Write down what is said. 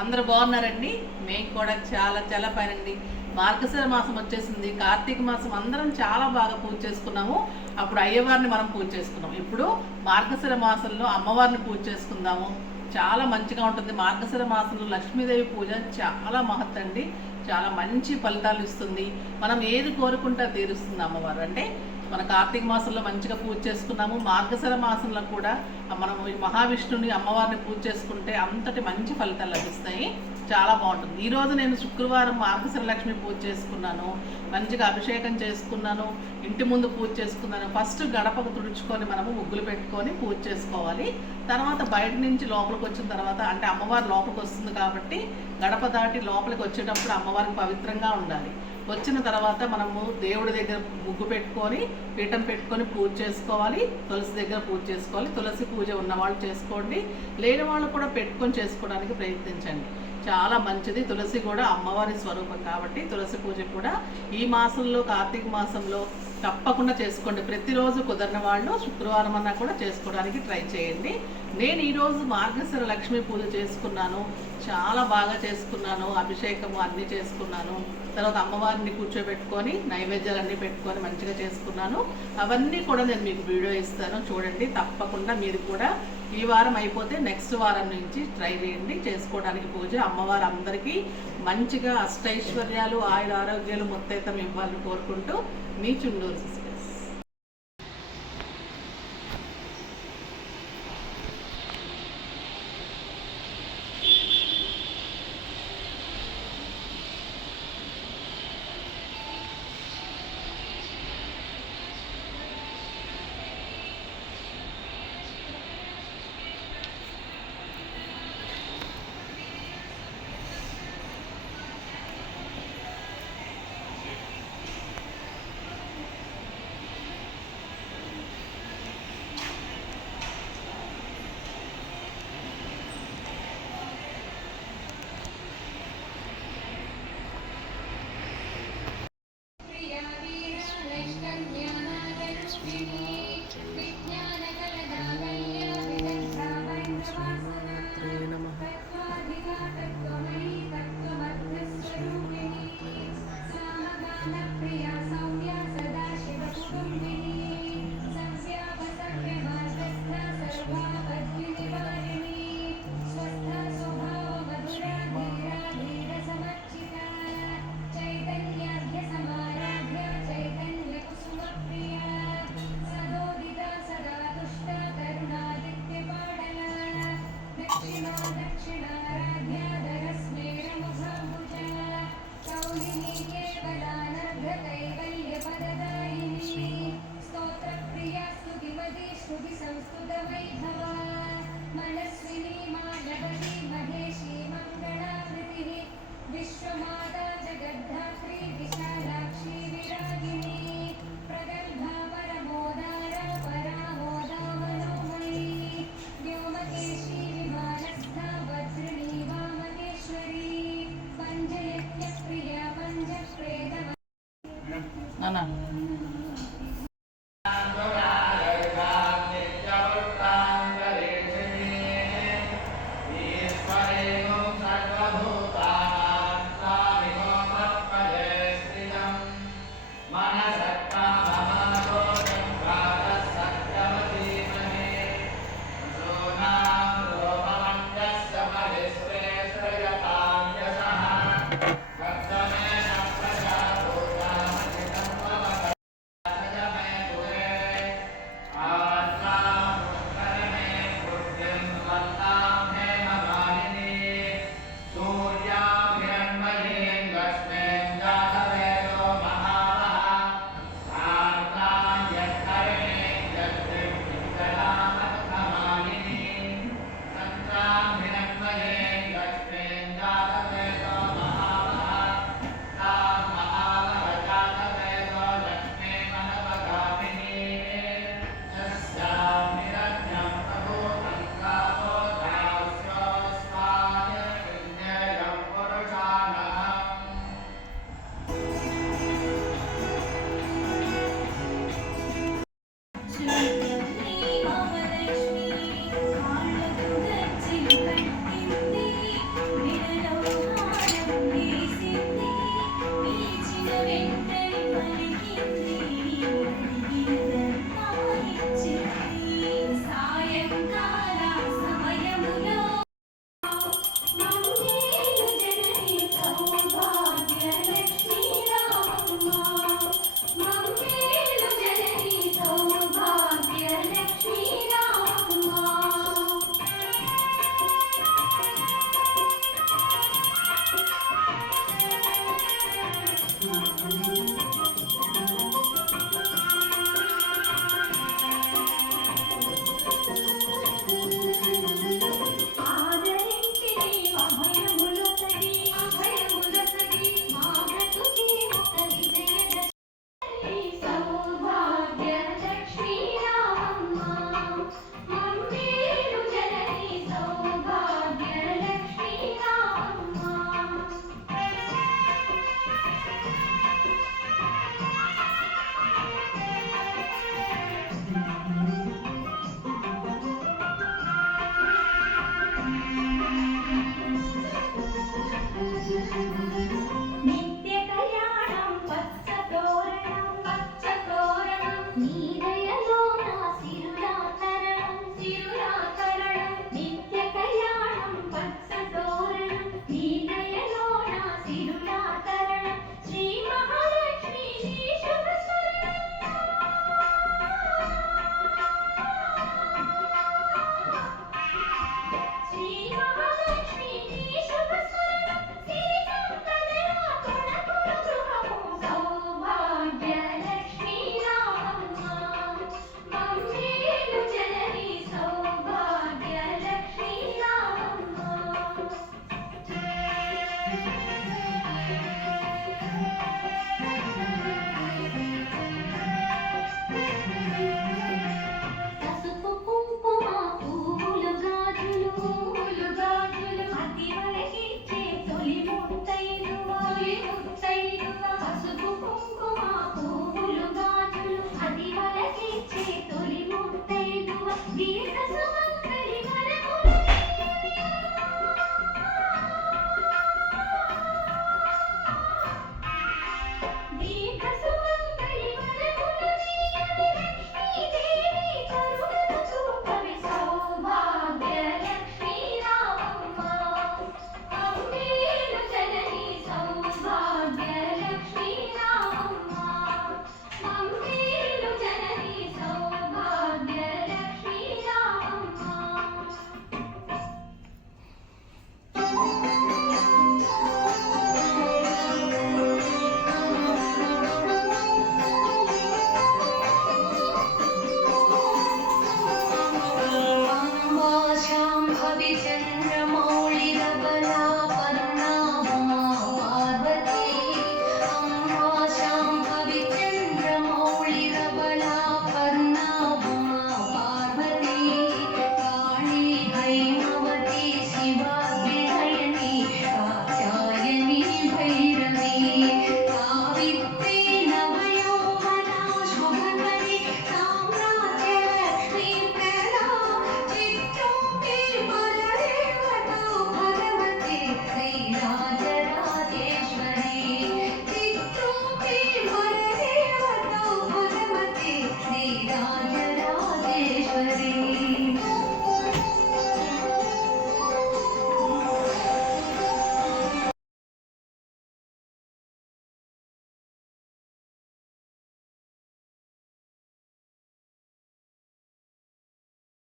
అందరూ బాగున్నారండి. మేము కూడా చాలా చాలా పైనండి. మార్గశిర మాసం వచ్చేసింది, కార్తీక మాసం అందరం చాలా బాగా పూజ చేసుకున్నాము. అప్పుడు అయ్యవారిని మనం పూజ చేసుకున్నాం. ఇప్పుడు మార్గశిర మాసంలో అమ్మవారిని పూజ చేసుకుందాము. చాలా మంచిగా ఉంటుంది. మార్గశిర మాసంలో లక్ష్మీదేవి పూజ చాలా మహత్తండి. చాలా మంచి ఫలితాలు ఇస్తుంది. మనం ఏది కోరుకుంటే తీరుస్తుంది అమ్మవారు. అంటే మన కార్తీక మాసంలో మంచిగా పూజ చేసుకున్నాము. మార్గశిర మాసంలో కూడా మనం ఈ మహావిష్ణుని అమ్మవారిని పూజ చేసుకుంటే అంతటి మంచి ఫలితాలు లభిస్తాయి. చాలా బాగుంటుంది. ఈరోజు నేను శుక్రవారం మార్గశిర లక్ష్మి పూజ చేసుకున్నాను. మంచిగా అభిషేకం చేసుకున్నాను. ఇంటి ముందు పూజ చేసుకున్నాను. ఫస్ట్ గడపకు తుడుచుకొని మనము ముగ్గులు పెట్టుకొని పూజ చేసుకోవాలి. తర్వాత బయట నుంచి లోపలికి వచ్చిన తర్వాత, అంటే అమ్మవారు లోపలికి వస్తుంది కాబట్టి గడప దాటి లోపలికి వచ్చేటప్పుడు అమ్మవారికి పవిత్రంగా ఉండాలి. వచ్చిన తర్వాత మనము దేవుడి దగ్గర ముగ్గు పెట్టుకొని పీఠం పెట్టుకొని పూజ చేసుకోవాలి. తులసి దగ్గర పూజ చేసుకోవాలి. తులసి పూజ ఉన్నవాళ్ళు చేసుకోండి, లేని వాళ్ళు కూడా పెట్టుకొని చేసుకోవడానికి ప్రయత్నించండి. చాలా మంచిది. తులసి కూడా అమ్మవారి స్వరూపం కాబట్టి తులసి పూజ కూడా ఈ మాసంలో, కార్తీక మాసంలో తప్పకుండా చేసుకోండి. ప్రతిరోజు కుదరిన వాళ్ళు శుక్రవారం అన్నా కూడా చేసుకోవడానికి ట్రై చేయండి. నేను ఈరోజు మార్గశిర లక్ష్మీ పూజ చేసుకున్నాను. చాలా బాగా చేసుకున్నాను. అభిషేకము అన్నీ చేసుకున్నాను. తర్వాత అమ్మవారిని కూర్చోబెట్టుకొని నైవేద్యాలన్నీ పెట్టుకొని మంచిగా చేసుకున్నాను. అవన్నీ కూడా నేను మీకు వీడియో ఇస్తాను, చూడండి. తప్పకుండా మీరు కూడా ఈ వారం అయిపోతే నెక్స్ట్ వారం నుంచి ట్రై చేయండి చేసుకోవడానికి పూజ. అమ్మవారు అందరికీ మంచిగా అష్టైశ్వర్యాలు, ఆయుర ఆరోగ్యాలు మొత్తైతం ఇవ్వాలని కోరుకుంటూ మీ చుండూరు సిస్టర్స్. Nana.